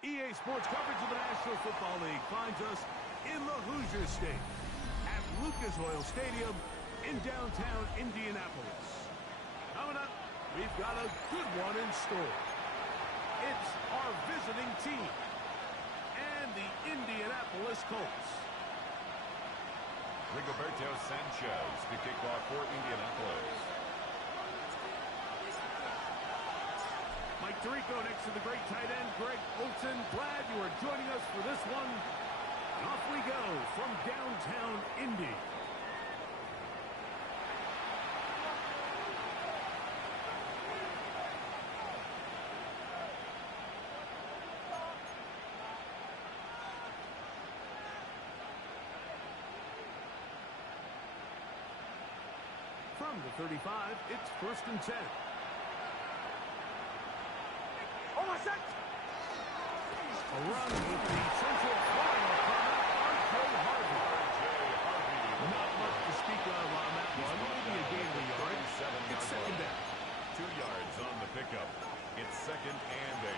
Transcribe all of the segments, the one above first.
EA Sports coverage of the National Football League finds us in the Hoosier State at Lucas Oil Stadium in downtown Indianapolis. Coming up, we've got a good one in store. It's our visiting team and the Indianapolis Colts. Rigoberto Sanchez to kick off for Indianapolis. Mike Tirico next to the great tight end, Greg Olsen. Glad you are joining us for this one. And off we go from downtown Indy. From the 35, it's 1st and 10. A run with the central flying R.J. Harvey. Not much to speak of on that one. Maybe a gain of a yard. It's 2nd down. 2 yards on the pickup. It's 2nd and 8.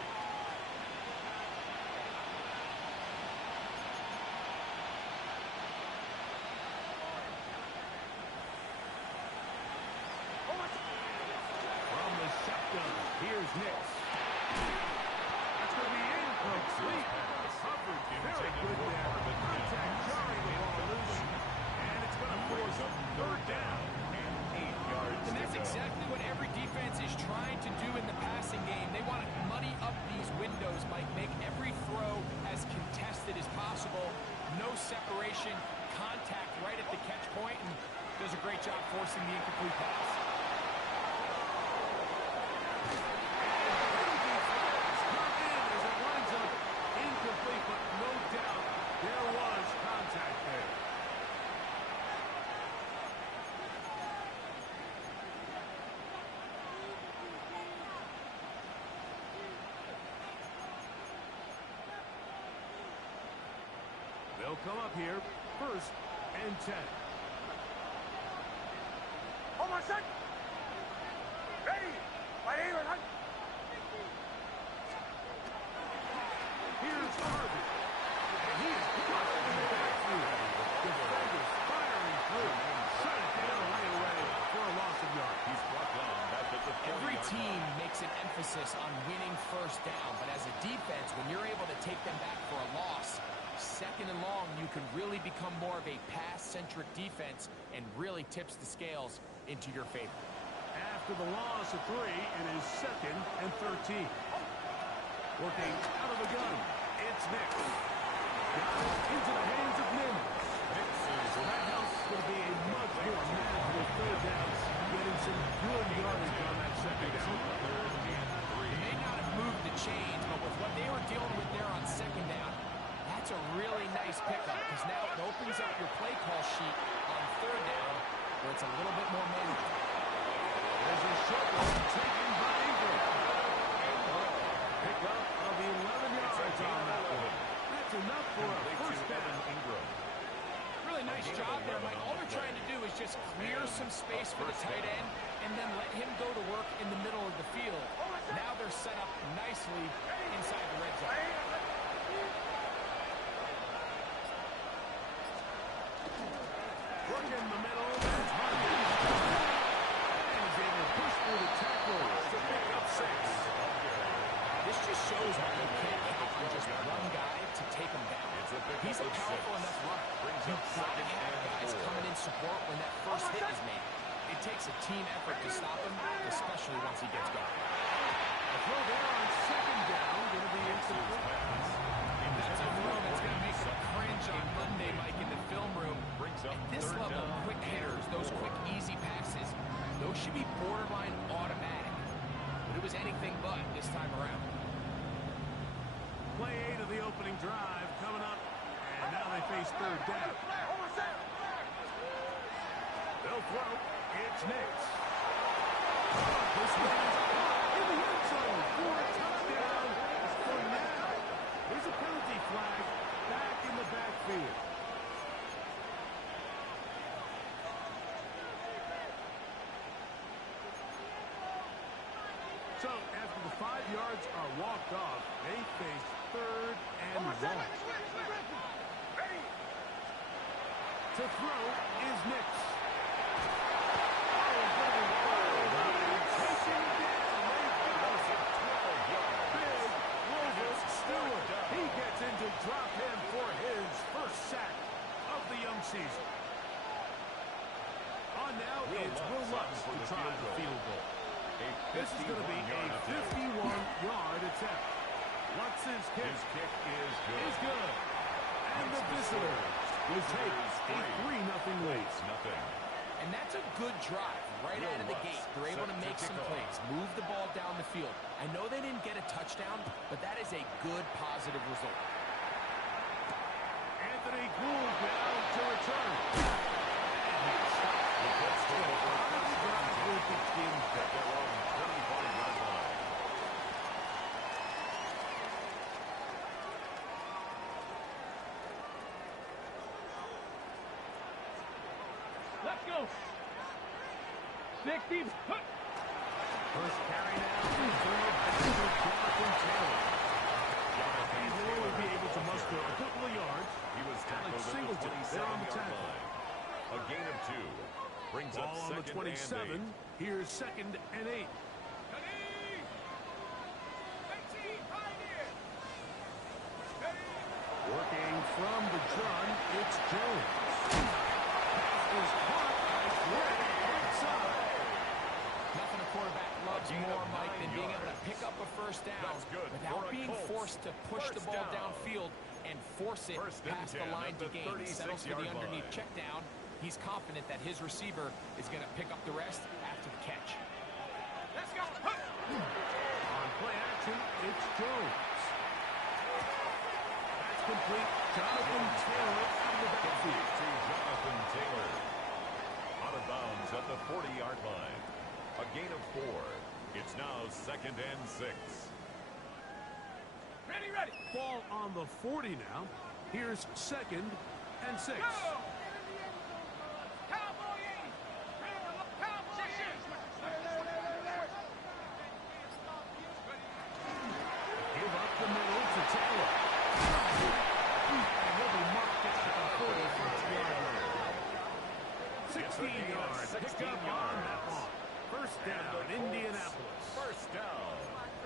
From the shotgun, here's Nix. That's going to be incomplete. Coverage very good there. Contact jarring the ball loose. And it's going to force a 3rd down. And 8 yards. And that's exactly what every defense is trying to do in the passing game. They want to muddy up these windows, Mike. Make every throw as contested as possible. No separation. Contact right at the catch point, and does a great job forcing the incomplete pass. Incomplete, but no doubt there was contact there. They'll come up here, 1st and 10. Oh, my son! Ready! My name is... Here's Harvey. And he is blocked in the backfield. Defenders firing through. Shut it down right away for a loss of yards. He's brought down back at the 40-yard Every team line. makes an emphasis on winning 1st down, but as a defense, when you're able to take them back for a loss, 2nd and long, you can really become more of a pass-centric defense and really tips the scales into your favor. After the loss of 3, it is 2nd and 13. Working out of the gun, it's Nix. Got it into the hands of Mims. That helps to be a much more manageable 3rd down, getting some good yardage on that 2nd down. 3rd and 3. They may not have moved the chains, but with what they were dealing with there on 2nd down, that's a really nice pickup, because now it opens up your play call sheet on 3rd down, where it's a little bit more manageable. There's a short one taken by Ingram. Pick up of 11 yards on that one. That's enough for a 1st down. Ingram. Really nice job there, Mike. All they're trying to do is just clear some space for the tight end and then let him go to work in the middle of the field. Now they're set up nicely inside the red zone. Work in the middle. That's Harvey. And he's able to push through the tackle to pick up 6. This just shows how you can't count on just one guy to take him down. He's a powerful enough runner. You've got to have guys coming in support when that first hit is made. It takes a team effort to stop him, especially once he gets going. A throw there on 2nd down, going to be incomplete. That's a throw that's going to make them cringe on Monday, Mike, in the film room. At this level, quick hitters, those quick, easy passes, those should be borderline automatic. But it was anything but this time around. Play 8 of the opening drive coming up, and now they face 3rd down. They'll throw. It's Nix. This one's in the end zone for a touchdown for now. There's a penalty flag back in the backfield. So after the 5 yards are walked off, they face 3rd and 1. Ready. To throw is Nix. He gets into drop him for his first sack of the young season. On now, it's Will Lutz to try the field goal. This is going to be a 51-yard attempt. Lutz's kick is good. And the visitors will take a 3-0 lead. And that's a good drive right out of the gate. They're able to make some plays, move the ball down the field. I know they didn't get a touchdown, but that is a good, positive result. Anthony Gould down to return. And he stops the Colts to the drive will begin at their own 25-yard line. Let's go. 60. First carry now. Jonathan Taylor. He will be able to muster a couple of yards. He was tackled Alex at Singleton the there on the 27-yard tackle. line. A gain of 2. Brings Ball up on the 27. Here's 2nd and 8. Working from the gun, it's Jones. Pass is caught by Gray outside. Nothing a quarterback loves more, Mike, than being able to pick up a first down without being forced to push the ball downfield and force it past the line to gain. Settles for the underneath check down. He's confident that his receiver is going to pick up the rest after the catch. Let's go. On play action, it's Jones. That's complete. Jonathan Taylor out of the backfield. To Jonathan Taylor. Out of bounds at the 40-yard line. A gain of 4. It's now 2nd and 6. Ready. Ball on the 40 now. Here's 2nd and 6. Go. Give up the middle to Taylor. And he'll be marked down at the 40-yard line. 16 yards. Pick up on that one. First down, Indianapolis. First down.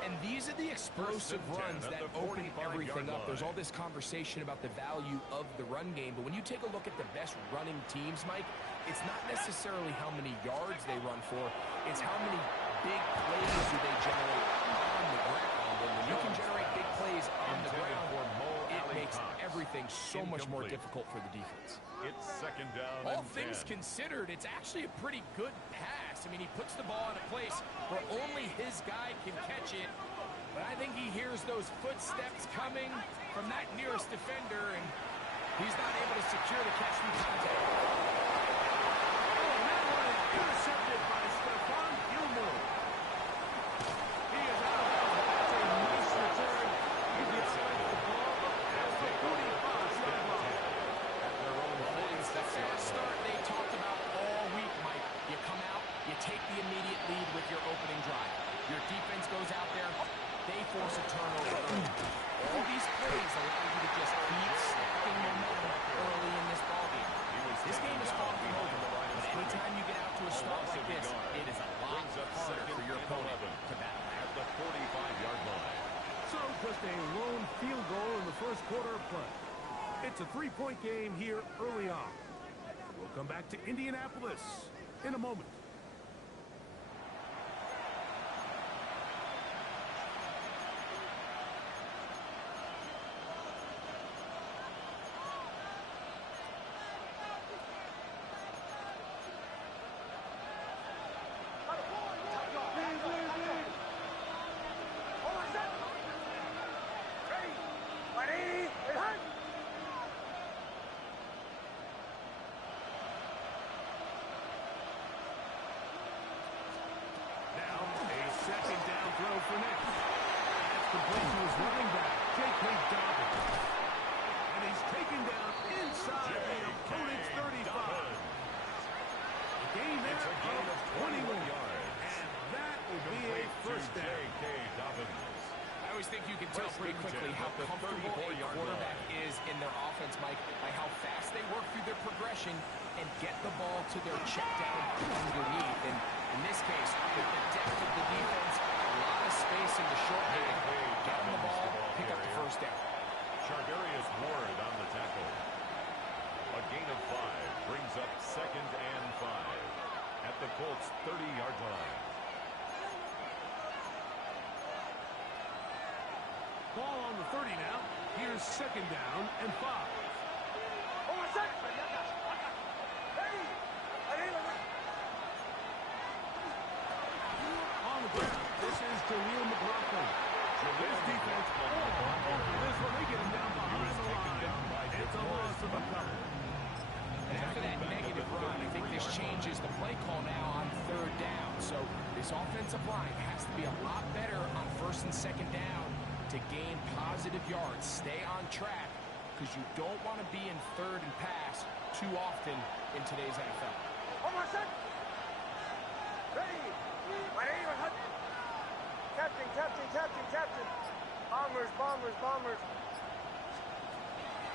And these are the explosive runs that open everything up. There's all this conversation about the value of the run game, but when you take a look at the best running teams, Mike, it's not necessarily how many yards they run for, it's how many big plays do they generate on the ground. And when you can generate big plays on the ground, it makes everything so much more difficult for the defense. It's 2nd down. All things considered, it's actually a pretty good pass. I mean, he puts the ball in a place where only his guy can catch it. But I think he hears those footsteps coming from that nearest defender, and he's not able to secure the catch through contact. Oh, that one is intercepted by Stephon Gilmore. He is out of bounds. That's a nice return. He gets the ball at the 45-yard line. That's that start they talked about all week, Mike. You come out, you take the immediate lead with your opening drive. Your defense goes out there, they force a turnover early. All these plays allow you to just keep stacking momentum early in this ballgame. This game is far from over, but anytime you get out to a start like this, it is a lot harder for your opponent to battle. At the 45-yard line. So just a lone field goal in the first quarter of play. It's a 3-point game here early on. We'll come back to Indianapolis in a moment. For Nick. That's complete to his running back, J.K. Dobbins. And he's taken down inside the opponent's 35. A gain there of 21 yards. And that will be a first down. J.K. Dobbins. I always think you can tell pretty quickly how comfortable a quarterback is in their offense, Mike, by how fast they work through their progression and get the ball to their check down underneath. And in this case, with the depth of the defense, a lot of space in the short game, get them the ball, pick up the first down. Charvarius Ward on the tackle. A gain of 5 brings up 2nd and 5 at the Colts' 30-yard line. Ball on the 30 now. Here's 2nd down and 5. On the ground, this is Jaleel McLaughlin. His defense over this one. They get him down behind the line. It's a loss of a couple. And after that negative run, I think this changes the play call now on 3rd down. So this offensive line has to be a lot better on 1st and 2nd down to gain positive yards. Stay on track because you don't want to be in 3rd and pass too often in today's NFL. Ready. My name is Captain. Bombers.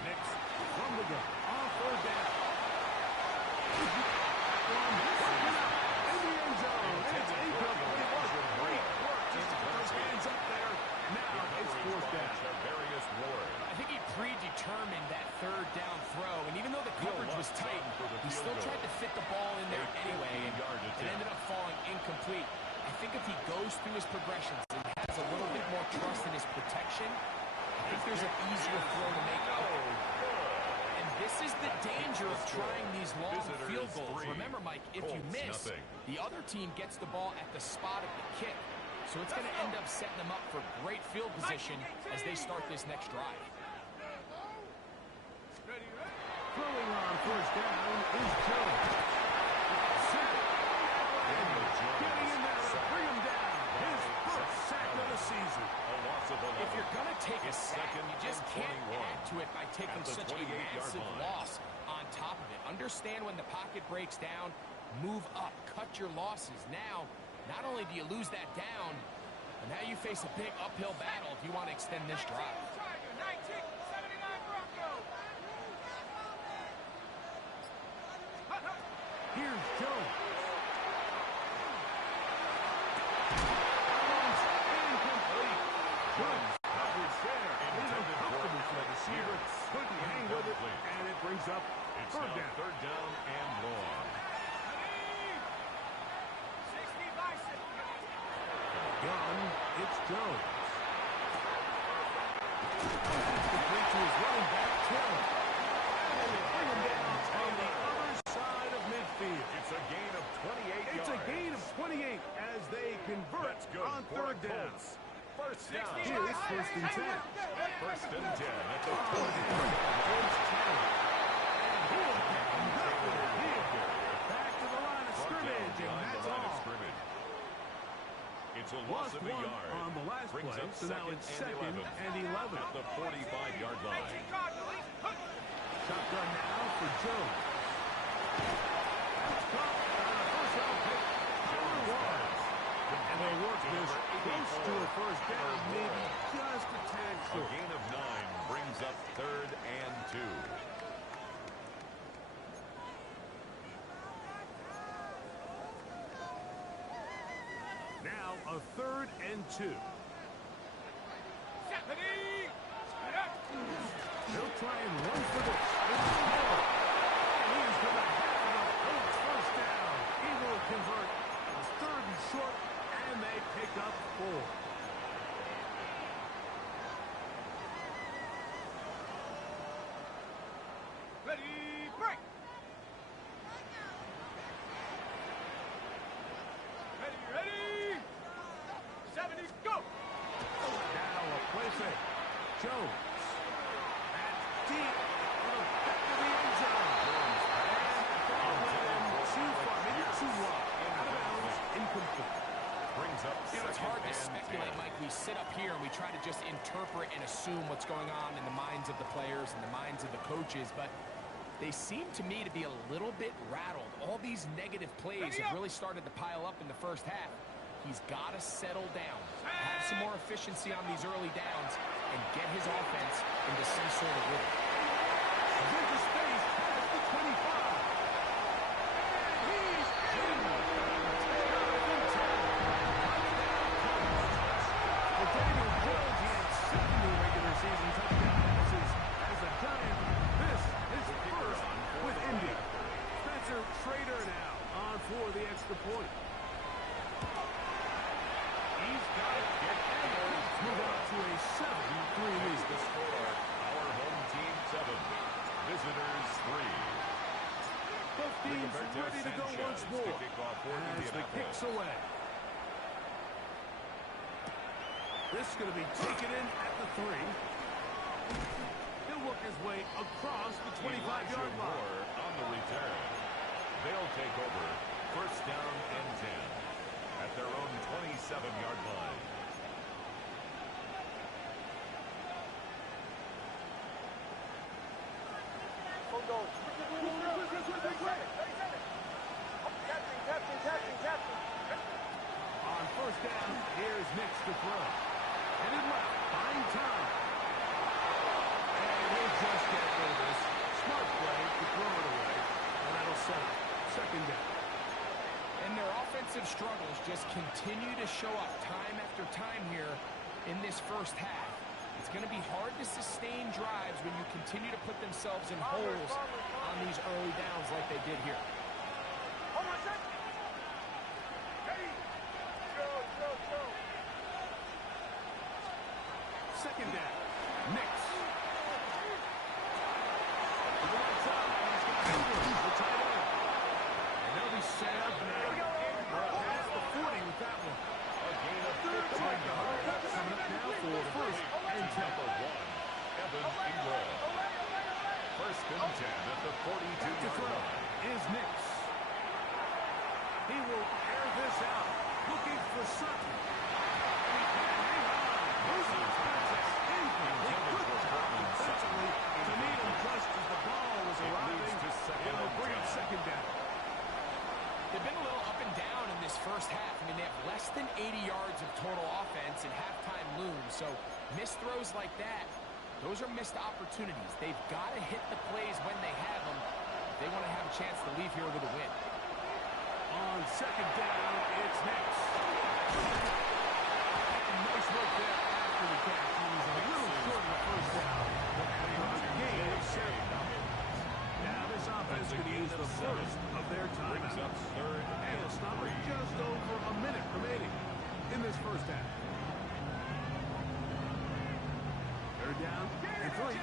Next, from the gun, on 3rd down. In the end zone. It's incomplete. Great work just to put his hands up there. Now it's 4th down. Charvarius Ward. I think he predetermined that 3rd down throw, and even though the coverage was tight, he still tried to fit the ball in there anyway, and it ended up falling incomplete. I think if he goes through his progressions and has a little bit more trust in his protection, I think there's an easier throw to make. And this is the danger of trying these long field goals. Remember, Mike, if you miss, the other team gets the ball at the spot of the kick. So it's going to end up setting them up for great field position as they start this next drive. Throwing on 1st down is Jones. Getting in there to bring him down. His 1st sack of the season. If you're going to take a sack, you just can't add to it by taking such a massive loss on top of it. Understand when the pocket breaks down, move up, cut your losses. Now, not only do you lose that down, but now you face a big uphill battle if you want to extend this drive. Here's Jones. Incomplete. Good coverage there. Uncomfortable for the receiver. Couldn't hang with it, and it brings up 3rd down. 3rd down and long. Gun, it's Jones. Complete to his running back, Taylor. And they bring him down on the other side of midfield. It's a gain of 28 yards. It's a gain of 28 as they convert on 3rd down. 1st down. Here's 1st and 10. 1st and 10 at the 20. It's Taylor. And he'll get nothing here. Back to the line of scrimmage, and that's all. It's a loss of a yard. On the last Brings play, up so now it's 2nd and 11. at the 45-yard line. Shotgun now for Jones. That's caught on a first-round pick. Taylor Ward. And they work this close to a 1st down, maybe just a tad A short. gain of 9 brings up 3rd and 2. Now a 3rd and 2. He'll try and run for this. And he's going to have the Colts 1st down. He will convert. It's 3rd and short, and they pick up 4. Jones. That's deep. On the back of the end zone. And the ball went in too far. Maybe too wide. Out of bounds. Incomplete. Brings up You know, it's hard to 2nd and speculate, 10. Mike. We sit up here and we try to just interpret and assume what's going on in the minds of the players and the minds of the coaches, but they seem to me to be a little bit rattled. All these negative plays have really started to pile up in the 1st half. He's got to settle down, have some more efficiency on these early downs, and get his offense into some sort of rhythm. Into space past the 25. And he's in. For Daniel Jones, he had 7 regular season touchdown passes as a Giant. This is first with Indy. Spencer Schrader now on for the extra point. He's got it. Move up to a 7-3 lead. The score, our home team 7, visitors 3. Both teams ready to go once more as the kick's away. This is going to be taken in at the 3. He'll work his way across the 25-yard line. On the return. They'll take over first down and 10 at their own 27-yard line. On first down, here's Nix to throw. Headed left, buying time. And he'll just get rid of this. Smart play to throw it away. And that'll set up second down. And their offensive struggles just continue to show up time after time here in this first half. It's going to be hard to sustain drives when you continue to put themselves in holes on these early downs like they did here. Second down. Nix. The tight end. And they'll be set up now. Past the 40 with that one. A gain of 15 yards. Coming up now for first and 10. Number 1, Evan Ingram. First and 10 at the 42-yard line. Is Nix. He will air this out. Looking for Sutton. To meet him just as the ball was arriving, and will bring up second down. They've been a little up and down in this first half. I mean, they have less than 80 yards of total offense and halftime looms. So missed throws like that, those are missed opportunities. They've got to hit the plays when they have them if they want to have a chance to leave here with a win. On second down, it's Nix. Nice work there after the catch. He was a little short of the first down. Gain of 7. Now this offense could use the first of their Brings up timeouts. third And and it'll stop with 3. just over a minute remaining in this first half. Third down and 3.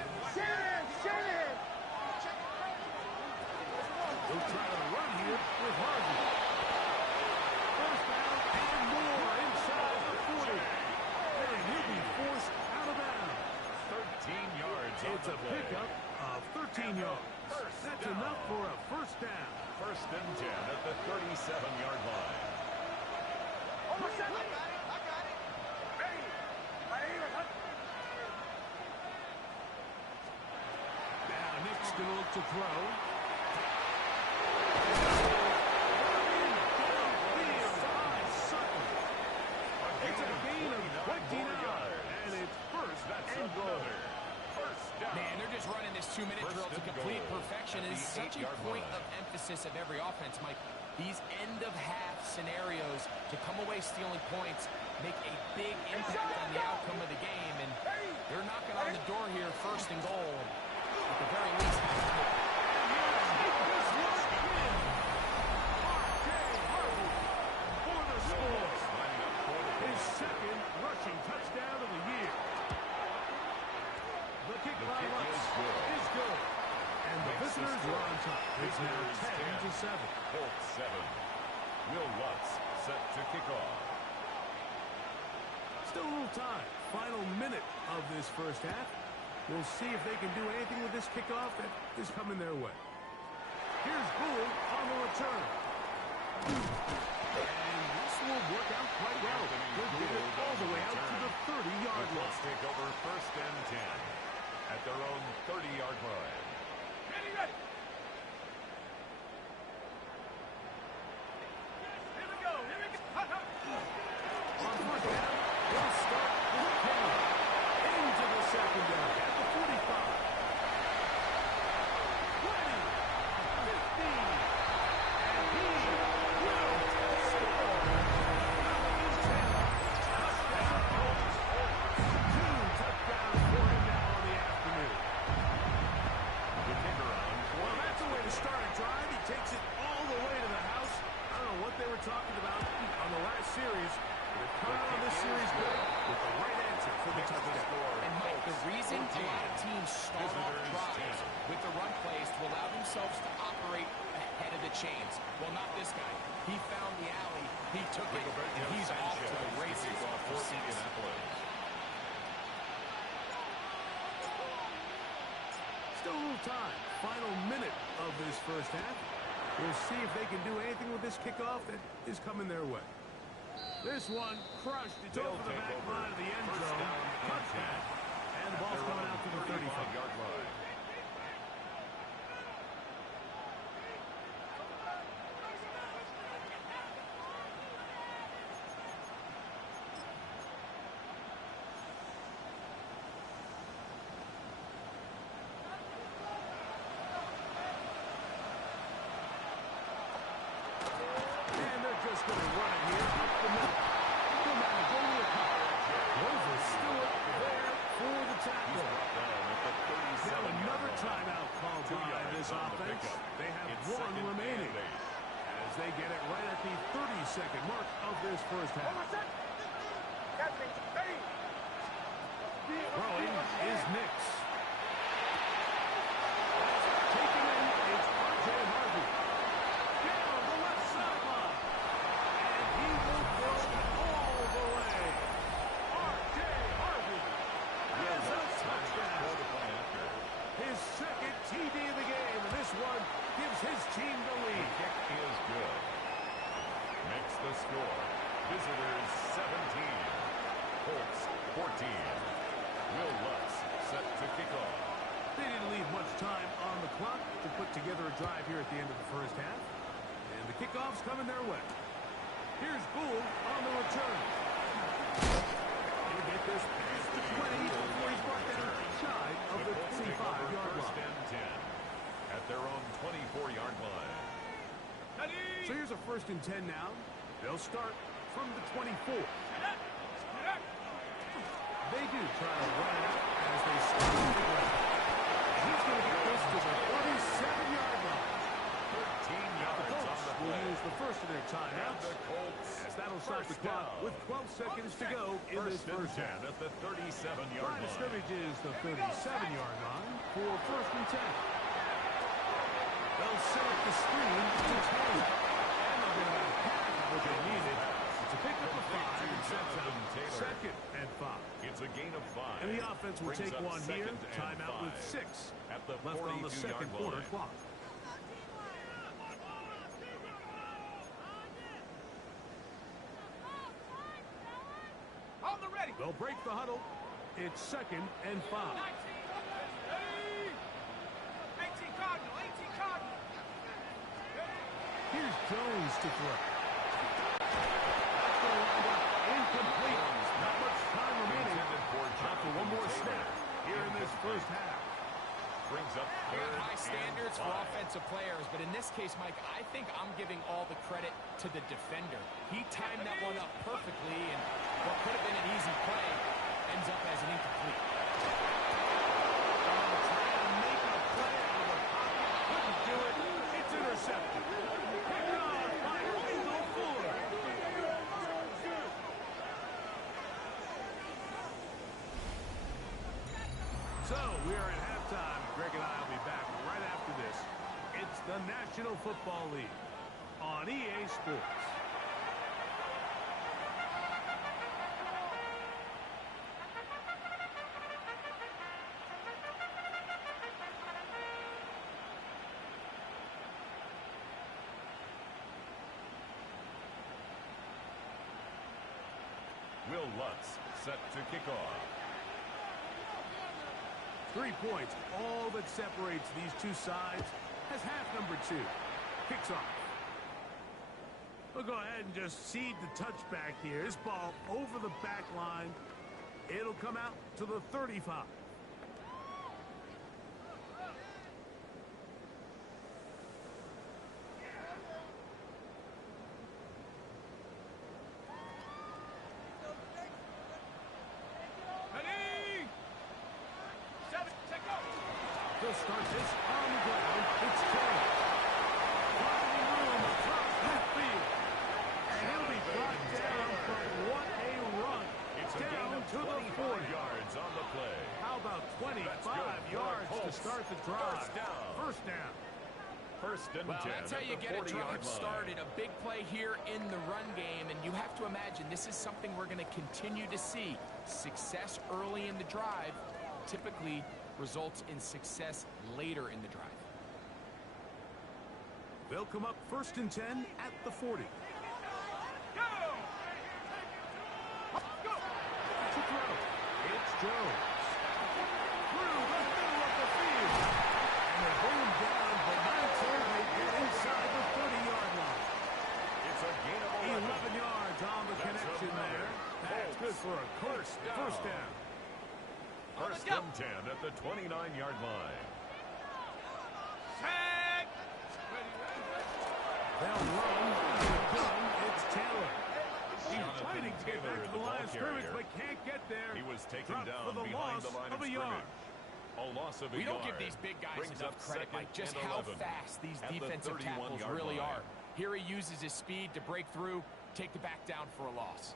We'll try to run here with Harvey. First down and more inside the 40. And he'll be forced out of bounds. 13 yards on It's the a play. pickup of 13 yards. That's enough for a first down. First and 10 at the 37-yard line. Now Nick's going to look to throw. It's a gain of 29, and it's first and goal. First down. Man, they're just running this 2-minute First drill to and complete goal perfection. at It is the such a 8-yard point line. of emphasis of every offense, Mike. These end-of-half scenarios to come away stealing points make a big impact on the outcome of the game, and they're knocking on the door here first and goal. At the very least, For the score. Lining up for the His second rushing touchdown of the year. The kick The by kick Lutz is good. And the Makes the visitors score. are on top. It's now Visitors 10-7. Colts 7. Will Lutz set to kick off. Still a little time. Final minute of this first half. We'll see if they can do anything with this kickoff that is coming their way. Here's Gould on the return. And this will work out quite well. He'll get it all the way out to the 30-yard The Colts line. take over first and 10 at their own 30-yard line. reason a lot of teams start off drives with the run plays to allow themselves to operate ahead of the chains. Well, not this guy. He found the alley, he took it, and he's off to the races for Indianapolis. Still a little time. Final minute of this first half. We'll see if they can do anything with this kickoff that is coming their way. This one crushed. It's over the back line of the end zone. Touchdown. And the ball's coming out to the 35-yard line. Just going to run it here up the middle. Come on, go to the top. Rover Stewart there for the tackle. Now another timeout called by this offense. They have one remaining as they get it right at the 30-second mark of this first half. Throwing is Nix. Taken in, it's R.J. Harvey. Down the left sideline. He will go all the way. R.J. Harvey has a touchdown. His second TD of the game, and this one gives his team the lead. The kick is good. Makes the score. Visitors 17. Colts 14. Will Lutz set to kick off. They didn't leave much time on the clock to put together a drive here at the end of the first half. And the kickoff's coming their way. Here's Gould on the return. He'll get this past the 20 before he's brought down shy of the 25-yard line. First and 10 at their own 24-yard line. So here's a first and 10 now. They'll start from the 24. They do try to run it out as they start the ground. He's going to get this to the 47-yard line. 13 yards on the play. Will use the first of their timeouts. The Colts, as that'll start the clock with 12 seconds to go in this first half. at the 37-yard Line of line. scrimmage is the 37-yard line for first and 10. They'll set up the screen to 10. And they'll get about half of what they needed. It's a pickup of 5 and sets up second and 5. It's a gain of 5. And the offense will Brings take up one here. second and Timeout with 5 6 at the left on the second 42-yard quarter line. clock. On the ready. They'll break the huddle. It's second and 5. 18 Cardinal, 18 Cardinal. Here's Jones to throw. That's going to wind up incomplete. Not much time remaining. After one more snap here in this first half. Brings up We have third high standards and for 5. offensive players, but in this case, Mike, I think I'm giving all the credit to the defender. He timed that one up perfectly, and what could have been an easy play ends up as an incomplete. Trying to make a play out of the pocket. Couldn't do it. It's intercepted. Picked off by Wendell Fuller. So, we are at halftime. Greg and I will be back right after this. It's the National Football League on EA Sports. Will Lutz set to kick off. 3 points, all that separates these two sides, as half number 2 kicks off. We'll go ahead and just cede the touchback here. This ball over the back line. It'll come out to the 35. They'll start this on the ground. It's Kelly. Finding room across midfield. And he'll be brought down, but what a run. It's a down gain of to the 25 40. yards on the play. How about drive. First down. First down. First and Well, 10 that's how at you the get a 40-yard drive line. started. A big play here in the run game, and you have to imagine this is something we're going to continue to see. Success early in the drive typically results in success later in the drive. They'll come up first and 10 at the 40. Go! Go! To throw. It's Jones. Through the middle of the field. And they bring him down, but not until they get inside the 30-yard line. It's a gain of 11 yards on the That's connection another there. That's good for a Colts first down. First and 10 at the 29-yard line. Tag! They'll run. It's Taylor. He's Jonathan fighting to get Taylor, back to the the line of ball scrimmage, carrier. but can't get there. He was taken Dropped down for the behind loss the line of of a scrimmage. yard. A loss of a We yard. don't give these big guys Brings enough up credit, second Mike, just and how 11 fast these at the defensive tackles 31-yard really line. are. Here he uses his speed to break through, take the back down for a loss.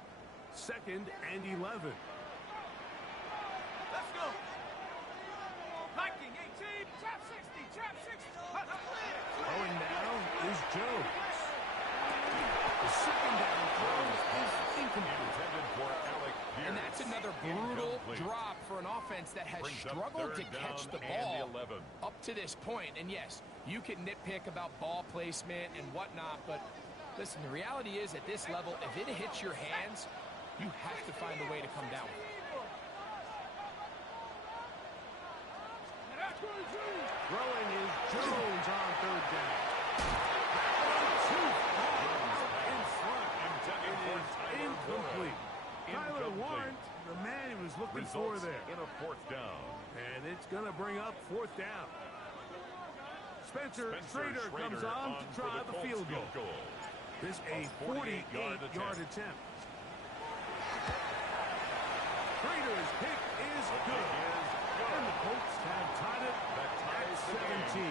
Second and 11. Let's go! Liking 18, trap 60, trap 60. Throwing now is Jones. The second down throw is incomplete. Intended for Alec Pierce. And that's another brutal Incomplete. drop for an offense that has Brings up struggled to third catch down the and ball 11. up to this point. And yes, you can nitpick about ball placement and whatnot, but listen, the reality is at this level, if it hits your hands, you have to find a way to come down with it. Throwing is Jones on third down. In front. Intended for Tyler Incomplete. Tyler Incomplete. Warren, the man he was looking for Results there. in a fourth down. And it's going to bring up fourth down. Spencer Schrader comes on to for try the Colts field goal. This a 48-yard attempt. Schrader's kick is good. And the Colts have tied it at 17.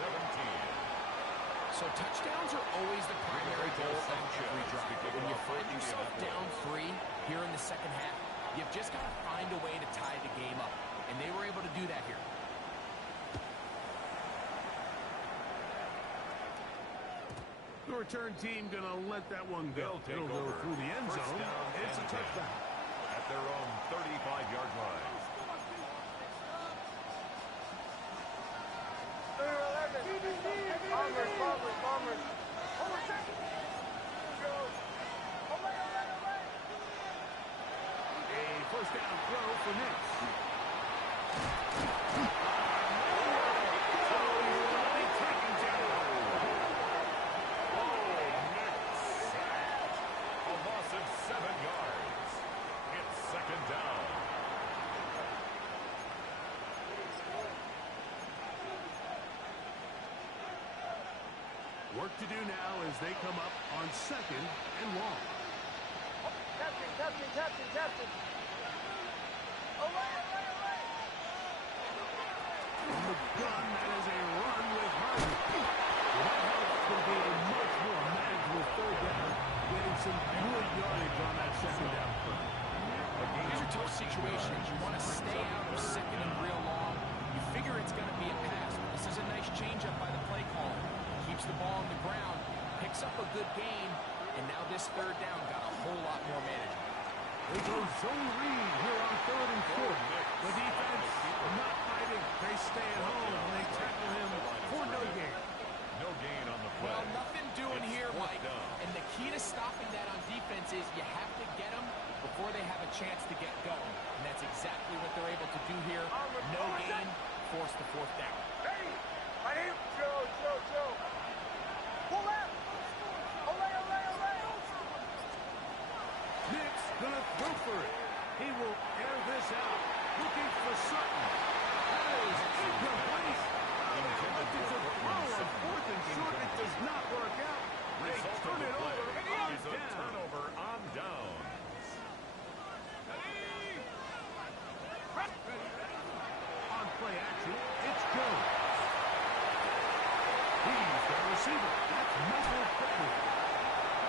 17. So touchdowns are always the primary goal of every drive. When you find yourself down 3 here in the second half, you've just got to find a way to tie the game up. And they were able to do that here. The return team going to let that one go. They'll take It'll go over. through the end First zone. down It's a and touchdown. 10 at their own 35-yard line. Bombers. A first down throw for Nix. A loss of 7 yards. It's second down. Work to do now as they come up on second and long. Captain. Away. From the gun, that is a run with Harvey. That helps to be a much more manageable third down, getting some good yardage on that second down play. These are tough situations. You want to stay out of second and real long. You figure it's going to be a pass. This is a nice changeup by the play caller. Keeps the ball on the ground, picks up a good gain, and now this third down got a whole lot more manageable. They go zone read here on third and fourth. The defense not fighting. They stay at home and they tackle him for no gain. No gain on the play. Well, nothing doing It's here, fourth Mike. down. And the key to stopping that on defense is you have to get them before they have a chance to get going. And that's exactly what they're able to do here. No gain, force the fourth down. Hey! My name is Joe. Pull out! Away! Nick's gonna throw for it. He will air this out. Looking for Sutton. That is incomplete. Attempted to throw on fourth and short. It does not work out. They Result of turn the it play over on is a down. turnover on down. On play action, it's Jones. He's the receiver. That's Michael Frederick.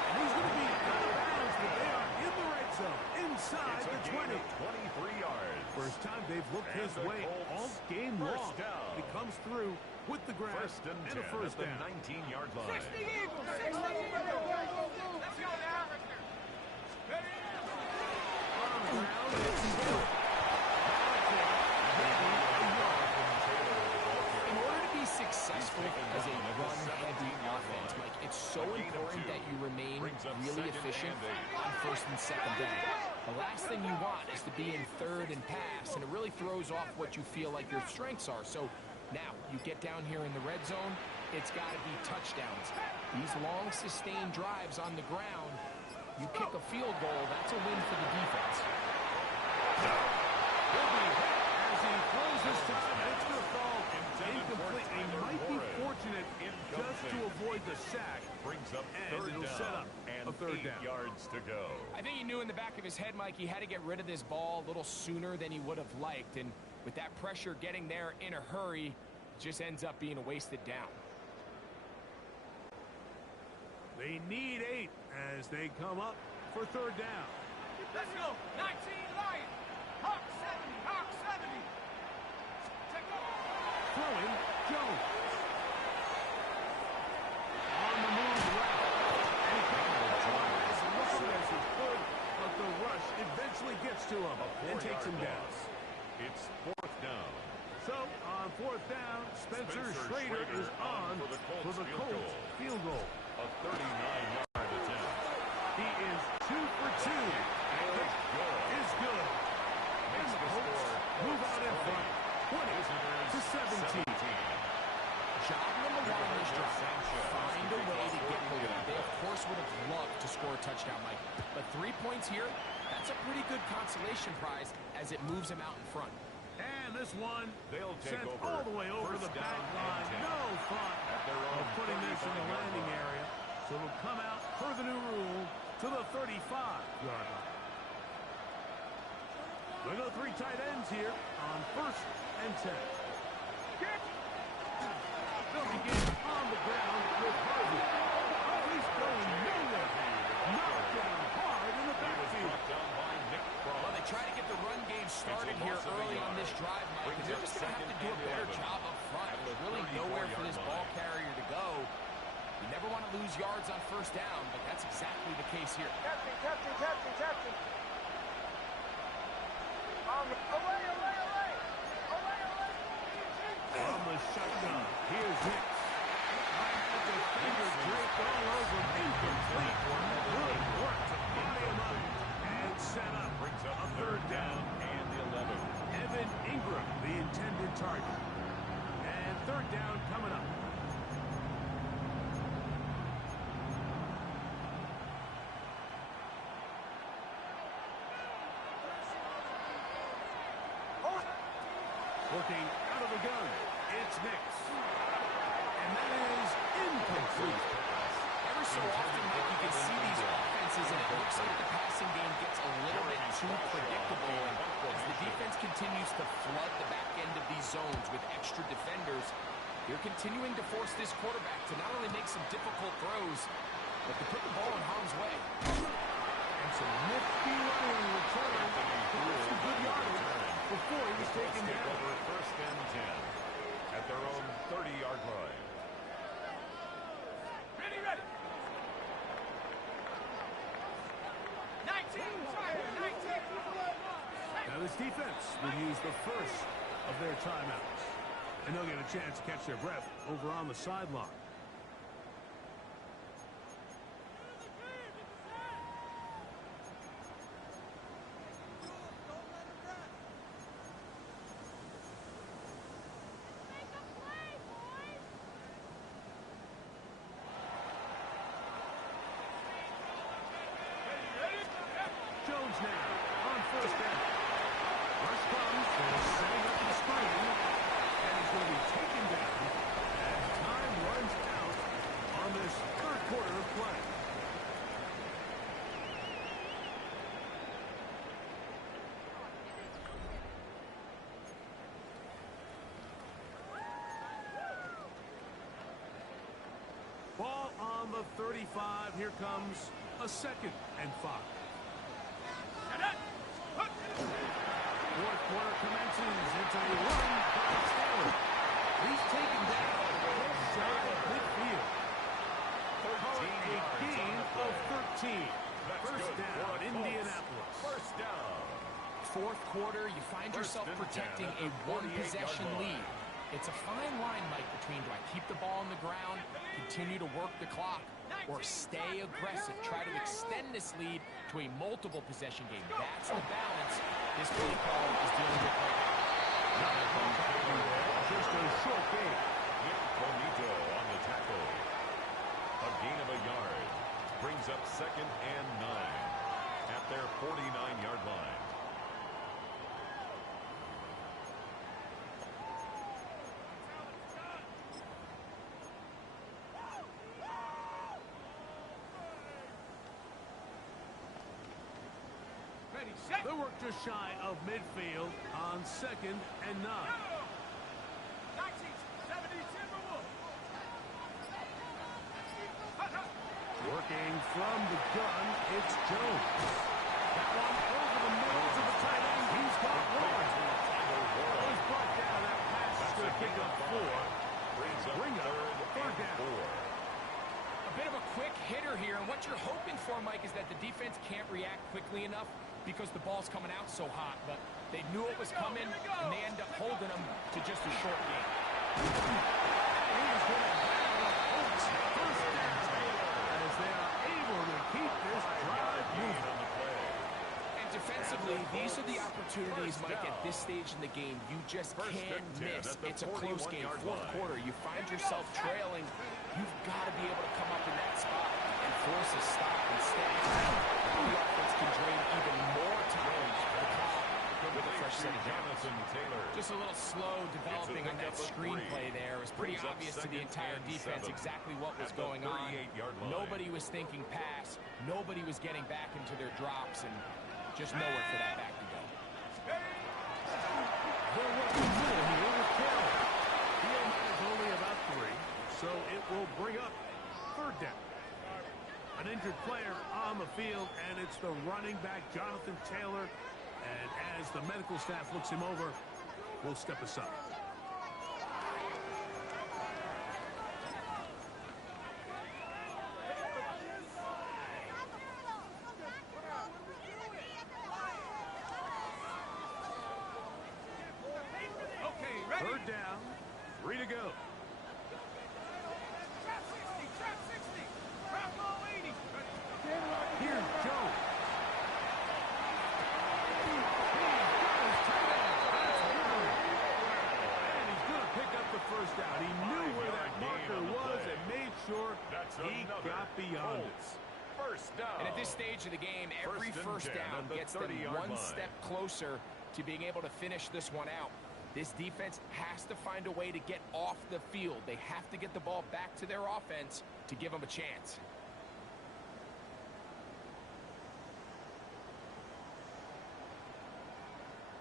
And he's going to be out of bounds They are in the red zone, inside the 20. 23 yards. First time they've looked his way all game long. He comes through with the grab and a first down. 19-yard line. 60 Eagles! 60 Eagles! Let's go now. On the ground, it's good. In order to be successful as a run-heavy offense, Mike, it's so important that you remain really efficient on first and second down. The last thing you want is to be in third and pass, and it really throws off what you feel like your strengths are. So now you get down here in the red zone, it's got to be touchdowns. These long, sustained drives on the ground, you kick a field goal, that's a win for the defense. Will be hit as he throws his time. It's going to fall incomplete. He might be fortunate just to avoid the sack. Brings up And it'll set up a third down. 8 yards to go. I think he knew in the back of his head, Mike, he had to get rid of this ball a little sooner than he would have liked. And with that pressure getting there in a hurry, it just ends up being a wasted down. They need 8 as they come up for third down. Let's go. 19 Lions. Hawk 70. Hawk 70. Check out. Throwing, Jones. On the move left. And he comes as long as he could, but the rush eventually gets to him and takes him down. It's fourth down. So, on fourth down, Spencer Schrader is on for the Colts field goal. A 39-yard attempt. He is 2 for 2. And that is good. And the Colts move out in front, 20 to 17. Job number one on this drive, find a way to get the lead. They, of course, would have loved to score a touchdown, Mike. But 3 points here, that's a pretty good consolation prize as it moves them out in front. And this one They'll take sent over all the way over first the back down line. and 10. No thought At their own of putting this in the 35-yard landing line. area. So it'll come out per the new rule to the 35-yard line. We go 3 tight ends here on first and 10. They'll begin on the ground with Harvey. Harvey's going nowhere. Knocked down hard in the backfield. Well, they try to get the run game started here early on this drive, Mike, and they're just going to have to do a better job up front. There's really nowhere for this ball carrier to go. You never want to lose yards on first down, but that's exactly the case here. Captain. Away. From the shotgun, here's Hicks. The defender draped all over him. Incomplete. Good work to body him up and set up. Brings up a third down. and the 11. Evan Ingram, the intended target. And third down coming up. Working out of the gun, it's Nix. And that is incomplete. Every so often, Mike, you can see these offenses, and it looks like the passing game gets a little bit too predictable. And as the defense continues to flood the back end of these zones with extra defenders, they're continuing to force this quarterback to not only make some difficult throws, but to put the ball in harm's way. And some nifty running in return. Some good yardage before he was taken down. Over first and 10 at their own 30-yard line. Ready. 19. Now this defense will use the first of their timeouts. And they'll get a chance to catch their breath over on the sideline. Jones now on first down. Rush comes, they're setting up the screen, and he's going to be taken down as time runs out on this third quarter of play. Ball on the 35. Here comes a 2nd and 5. Fourth quarter commences. It's a run by Taylor. He's taken down just shy of midfield. A gain of 13. First down, Indianapolis. First down. Fourth quarter, you find yourself protecting a one-possession lead. It's a fine line, Mike, between do I keep the ball on the ground, continue to work the clock, or stay aggressive, try to extend this lead to a multiple possession game. That's the balance this play call is dealing with right now. Just a short game. Nick Bonito on the tackle. A gain of a yard. Brings up 2nd and 9 at their 49-yard line. They work just shy of midfield on 2nd and 9. 1970 Timberwolves. Working from the gun, it's Jones. That one over the middle to the tight end. He's got one. He's brought down. That pass is going to pick up 4. Bring up 3rd down. A bit of a quick hitter here, and what you're hoping for, Mike, is that the defense can't react quickly enough because the ball's coming out so hot, but they knew it was coming, and they end up holding them to just a short game. He is going to have the Colts first down as they are able to keep this drive moving. And defensively, these are the opportunities, Mike, at this stage in the game you just can't miss. It's a close game. Fourth quarter, you find yourself trailing. You've got to be able to come up in that spot and force a stop and stay. The offense can drain even more time with a fresh set of downs. Just a little slow developing on that screenplay there. It was pretty obvious to the entire defense exactly what was going on. Nobody was thinking pass. Nobody was getting back into their drops, and just nowhere for that back to go. They're working middle here with Taylor. Field is only about 3, so it will bring up 3rd down. An injured player on the field, and it's the running back, Jonathan Taylor. And as the medical staff looks him over, we'll step aside. Okay, ready? 3rd down, 3 to go. Trap 60. Trap ball 80. Here's Jones. First down. He knew where that marker was and made sure he got beyond it. First down. And at this stage of the game, every first down gets them one step closer to being able to finish this one out. This defense has to find a way to get off the field. They have to get the ball back to their offense to give them a chance.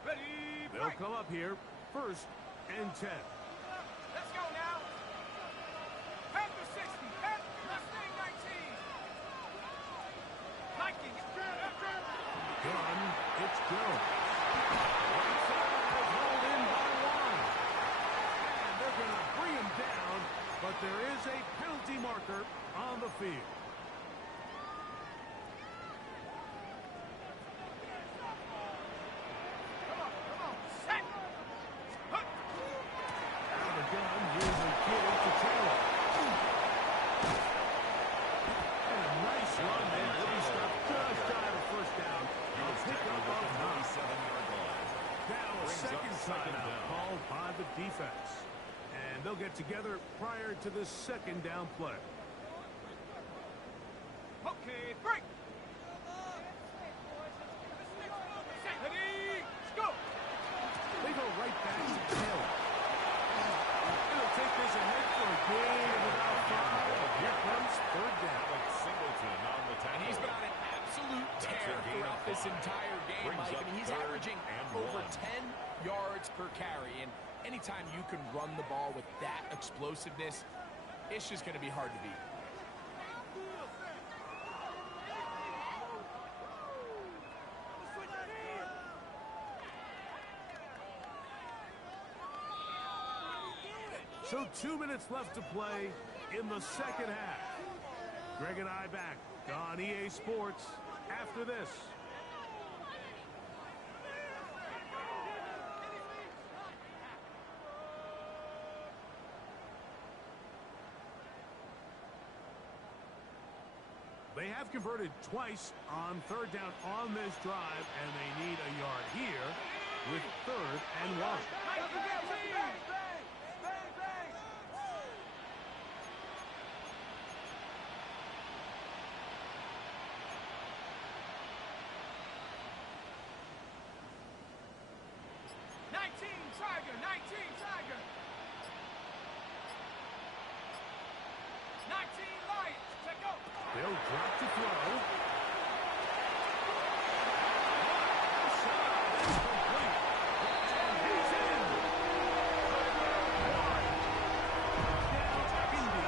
Ready? They'll come up here 1st and 10. Let's go now. Panther 60. Mustang 19. Vikings. Gun, it's Jones. Right side is hauled in by 1. And they're going to bring him down, but there is a penalty marker on the field. Defense. And they'll get together prior to the 2nd down play. Okay, break. Ready, go. They go right back to Taylor. He'll take this ahead for a gain of about 5. Here comes 3rd down. Singleton on the tackle. And he's been on an absolute tear throughout this entire game, Mike. I mean, he's averaging over 10 yards per carry. And anytime you can run the ball with that explosiveness, it's just going to be hard to beat. So 2 minutes left to play in the second half. Greg and I back on EA Sports after this. They have converted twice on third down on this drive, and they need a yard here with 3rd and 1. Tiger, 19 Tiger. 19 Lions. Take go. They'll drop to throw. He's in. Touchdown, Indy.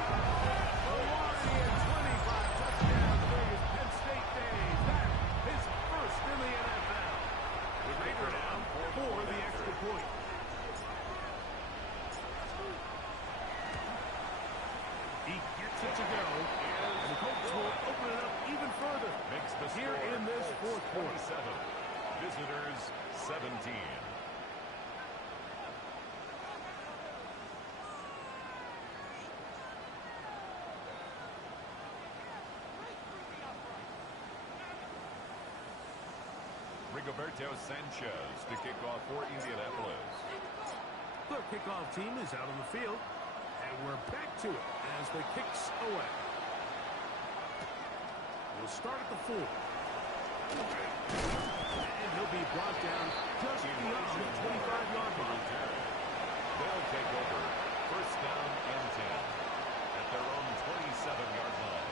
Hawaii and 25 touchdowns during his Penn State days. That is first in the NFL. The Raider down for the extra point. He gets it to go, and the Colts will open it up even further. Makes the here score in this fourth quarter. 27. Visitors 17. Rigoberto Sanchez to kick off for Indianapolis. The kickoff team is out on the field, and we're back to it as the kicks away. We'll start at the 4. And he'll be brought down just beyond the 25-yard line. They'll take over first down and 10 at their own 27-yard line.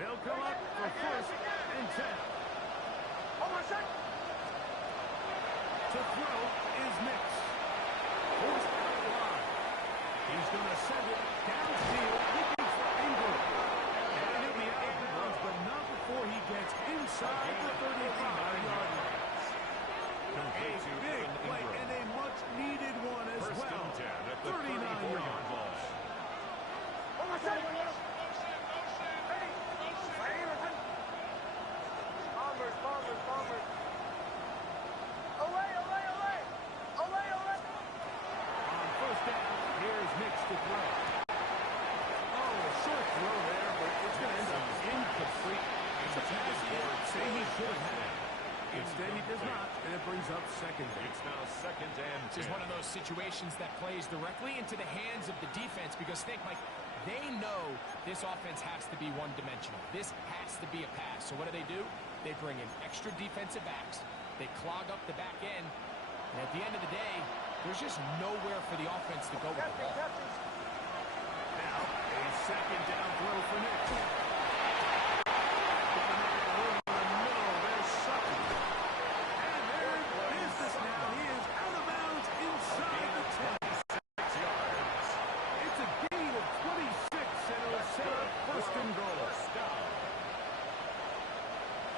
They'll come up for first and 10. To throw is Nix. Forced out of line. He's going to send it downfield looking for Ingram. And he'll be out of bounds, but not before he gets inside the 35-yard line. A big play and a much-needed one as First well. and 10 at the 39-yard line. On first down, here's Nix to throw. Oh, a short throw there, but it's going to end up incomplete. It's a pass he didn't say he should have had. Instead, he does not, and it brings up second base. It's now second and 10. This is one of those situations that plays directly into the hands of the defense because think, Mike, they know this offense has to be one-dimensional. This has to be a pass. So what do? They bring in extra defensive backs. They clog up the back end. And at the end of the day, there's just nowhere for the offense to go with the ball. Now, a second down throw for Nix.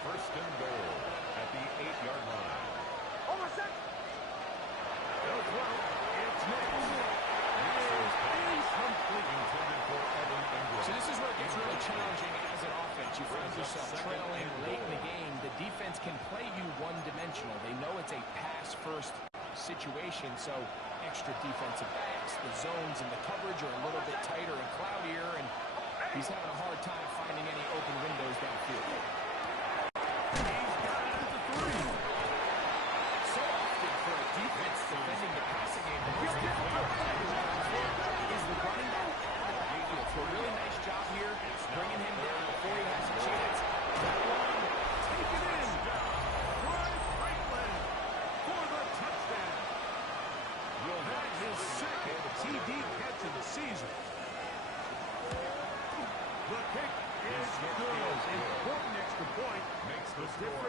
First and goal at the 8-yard line. They'll throw. It's Nix. So this is where it gets really challenging as an offense. You find yourself trailing late in the game. The defense can play you one-dimensional. They know it's a pass-first situation, so extra defensive backs, the zones and the coverage are a little bit tighter and cloudier, and he's having a hard time finding any open windows downfield. He's got it at the 3. So often for a defense defending the passing game, the most difficult is the running back. They do a really nice job here, bringing him down before he has a chance. That one, take it in. Troy Franklin for the touchdown. That's his second TD catch of the season. The kick is good. Important extra point. Makes the score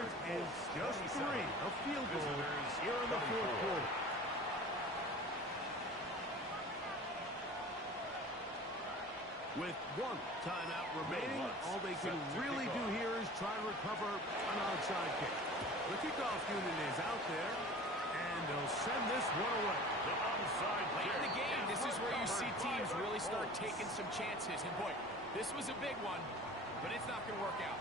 With one timeout remaining, all they can really do here is try to recover an onside kick. The kickoff unit is out there, and they'll send this one away. The onside Late in the kick game, this is where you see teams really start taking some chances. And boy, this was a big one, but it's not going to work out.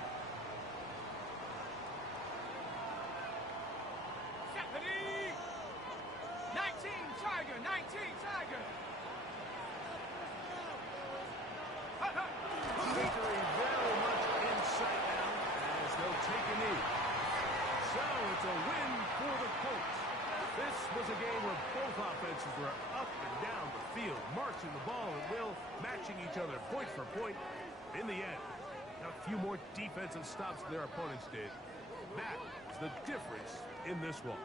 Stephanie! 19 Tiger, 19 Tiger. Victory very much in sight now as they'll take a knee. So it's a win for the Colts. This was a game where both offenses were up and down the field, marching the ball at will, matching each other point for point. In the end, a few more defensive stops than their opponents did. That is the difference in this one.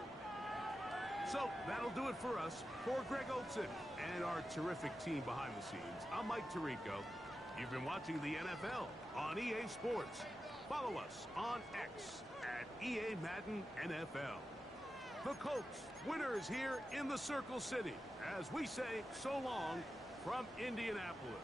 So that'll do it for us. For Greg Olson and our terrific team behind the scenes, I'm Mike Tirico. You've been watching the NFL on EA Sports. Follow us on X at EA Madden NFL. The Colts, winners here in the Circle City, as we say so long from Indianapolis.